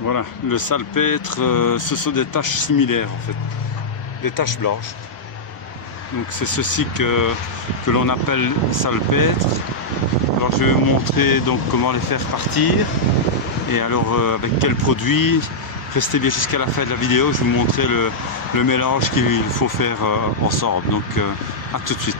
Voilà, le salpêtre, ce sont des taches similaires en fait, des taches blanches. Donc c'est ceci que l'on appelle salpêtre. Alors je vais vous montrer donc comment les faire partir et alors avec quel produit. Restez bien jusqu'à la fin de la vidéo, je vais vous montrer le mélange qu'il faut faire ensemble. Donc à tout de suite.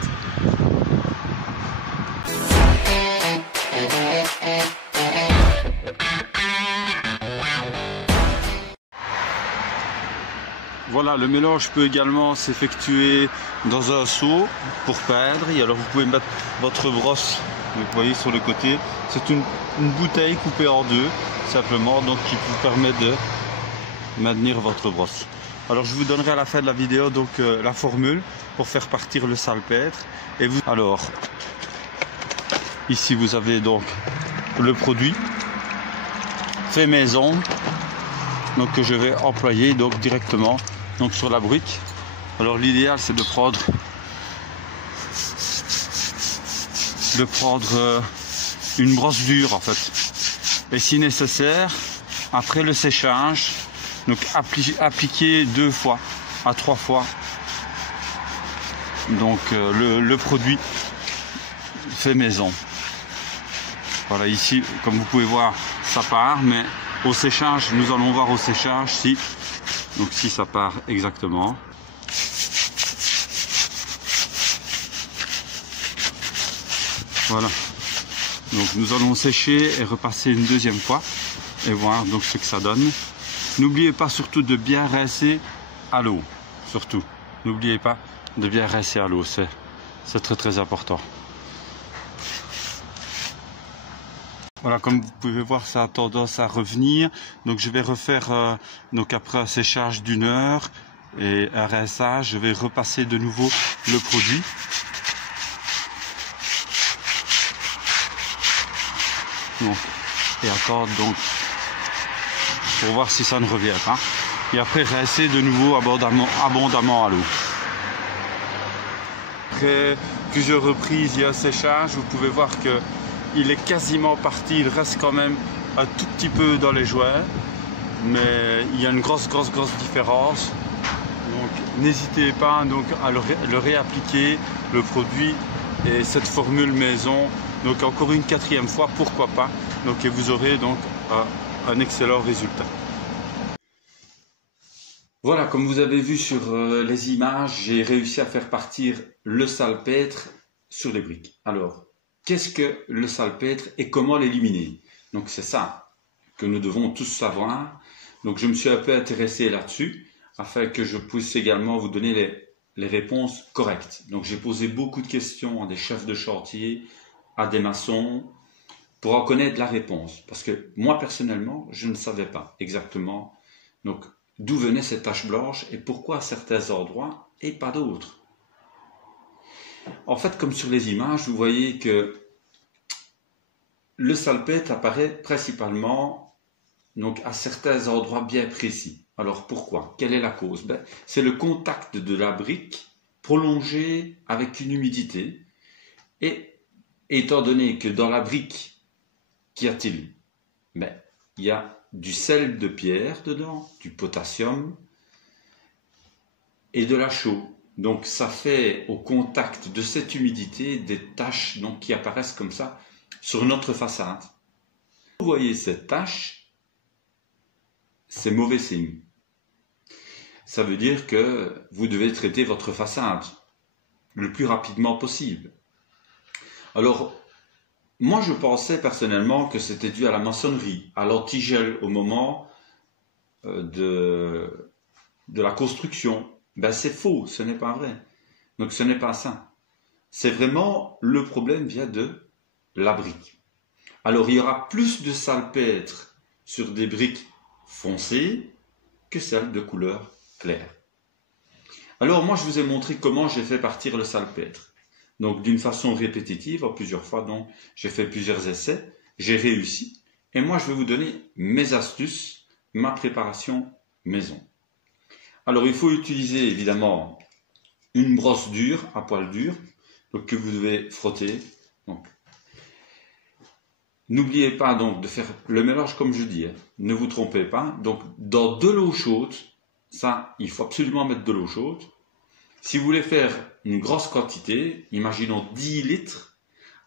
Voilà, le mélange peut également s'effectuer dans un seau pour peindre. Et alors vous pouvez mettre votre brosse, vous voyez sur le côté. C'est une bouteille coupée en deux, simplement, donc qui vous permet de maintenir votre brosse. Alors je vous donnerai à la fin de la vidéo donc la formule pour faire partir le salpêtre. Et vous, alors ici vous avez donc le produit fait maison, donc que je vais employer donc directement donc sur la brique. Alors l'idéal c'est de prendre une brosse dure en fait, et si nécessaire après le séchage donc appliquer 2 fois à 3 fois donc le produit fait maison. Voilà, ici comme vous pouvez voir ça part, mais au séchage nous allons voir au séchage si ça part exactement. Voilà, donc nous allons sécher et repasser une deuxième fois et voir donc ce que ça donne. N'oubliez pas surtout de bien rincer à l'eau, surtout n'oubliez pas de bien rincer à l'eau, c'est très important. Voilà, comme vous pouvez voir, ça a tendance à revenir. Donc je vais refaire, donc après un séchage d'1 heure et un rinçage, je vais repasser de nouveau le produit. Donc, et attendre donc pour voir si ça ne revient pas. Et après rincer de nouveau abondamment à l'eau. Après plusieurs reprises et un séchage, vous pouvez voir que il est quasiment parti, il reste quand même un tout petit peu dans les joints, mais il y a une grosse différence. Donc n'hésitez pas donc à le réappliquer, le produit et cette formule maison, donc encore une 4e fois, pourquoi pas, donc et vous aurez donc un excellent résultat. Voilà, comme vous avez vu sur les images, j'ai réussi à faire partir le salpêtre sur les briques. Alors, qu'est-ce que le salpêtre et comment l'éliminer? Donc c'est ça que nous devons tous savoir. Donc je me suis un peu intéressé là-dessus afin que je puisse également vous donner les réponses correctes. Donc j'ai posé beaucoup de questions à des chefs de chantier, à des maçons, pour en connaître la réponse. Parce que moi personnellement, je ne savais pas exactement donc d'où venaient ces taches blanches et pourquoi à certains endroits et pas d'autres. En fait, comme sur les images, vous voyez que le salpêtre apparaît principalement donc, à certains endroits bien précis. Alors pourquoi? Quelle est la cause? C'est le contact de la brique prolongé avec une humidité. Et étant donné que dans la brique, qu'y a-t-il? Il y a du sel de pierre dedans, du potassium et de la chaux. Donc ça fait au contact de cette humidité des taches donc, qui apparaissent comme ça sur notre façade. Vous voyez cette tache, c'est mauvais signe. Ça veut dire que vous devez traiter votre façade le plus rapidement possible. Alors, moi je pensais personnellement que c'était dû à la maçonnerie, à l'antigel au moment de la construction. C'est faux, ce n'est pas vrai. Donc ce n'est pas ça. C'est vraiment le problème vient de la brique. Alors il y aura plus de salpêtre sur des briques foncées que celles de couleur claire. Alors moi je vous ai montré comment j'ai fait partir le salpêtre. Donc d'une façon répétitive, en plusieurs fois, donc j'ai fait plusieurs essais, j'ai réussi. Et moi je vais vous donner mes astuces, ma préparation maison. Alors il faut utiliser évidemment une brosse dure, à poil dur, donc, que vous devez frotter. N'oubliez pas donc de faire le mélange comme je dis. ne vous trompez pas. Donc, dans de l'eau chaude, ça, il faut absolument mettre de l'eau chaude. Si vous voulez faire une grosse quantité, imaginons 10 litres,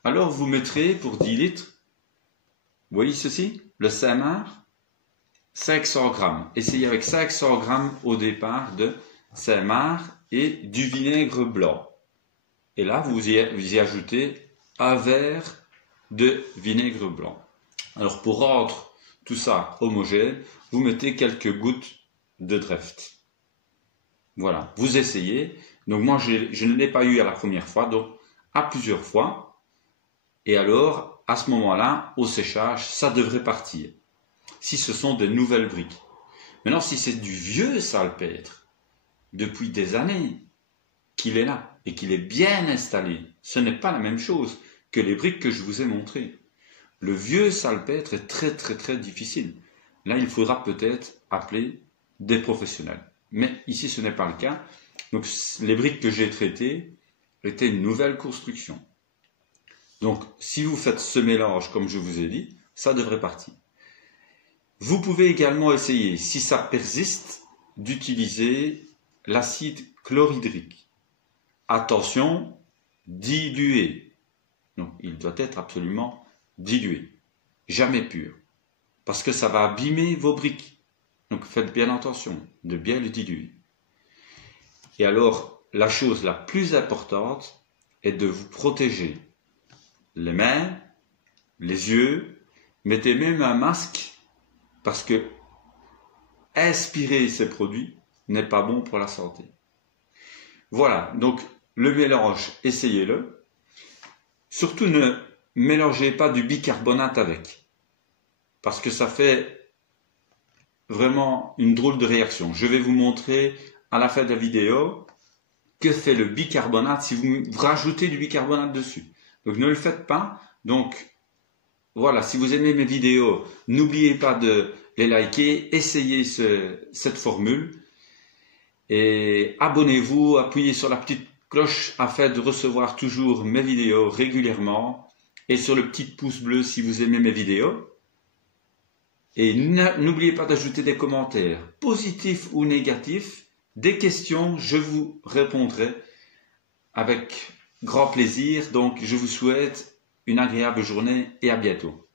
alors vous mettrez pour 10 litres, vous voyez ceci, le Saint-Marc, 500 grammes. Essayez avec 500 grammes au départ de Saint-Marc et du vinaigre blanc. Et là, vous y ajoutez un verre de vinaigre blanc. Alors, pour rendre tout ça homogène, vous mettez quelques gouttes de Dreft. Voilà, vous essayez. Donc moi, je ne l'ai pas eu à la première fois, donc à plusieurs fois. Et alors, à ce moment-là, au séchage, ça devrait partir. Si ce sont des nouvelles briques. Maintenant, si c'est du vieux salpêtre, depuis des années, qu'il est là et qu'il est bien installé, ce n'est pas la même chose que les briques que je vous ai montrées. Le vieux salpêtre est très très très difficile. Là, il faudra peut-être appeler des professionnels. Mais ici, ce n'est pas le cas. Donc, les briques que j'ai traitées étaient une nouvelle construction. Donc, si vous faites ce mélange, comme je vous ai dit, ça devrait partir. Vous pouvez également essayer, si ça persiste, d'utiliser l'acide chlorhydrique. Attention, dilué. Donc, il doit être absolument dilué. Jamais pur. Parce que ça va abîmer vos briques. Donc faites bien attention de bien le diluer. Et alors, la chose la plus importante est de vous protéger les mains, les yeux, mettez même un masque parce que inspirer ces produits n'est pas bon pour la santé. Voilà, donc le mélange, essayez-le. Surtout ne mélangez pas du bicarbonate avec parce que ça fait vraiment une drôle de réaction. Je vais vous montrer à la fin de la vidéo que fait le bicarbonate si vous rajoutez du bicarbonate dessus. Donc ne le faites pas. Donc voilà, si vous aimez mes vidéos, n'oubliez pas de les liker, essayez cette formule et abonnez-vous, appuyez sur la petite cloche afin de recevoir toujours mes vidéos régulièrement et sur le petit pouce bleu si vous aimez mes vidéos. Et n'oubliez pas d'ajouter des commentaires, positifs ou négatifs, des questions, je vous répondrai avec grand plaisir. Donc, je vous souhaite une agréable journée et à bientôt.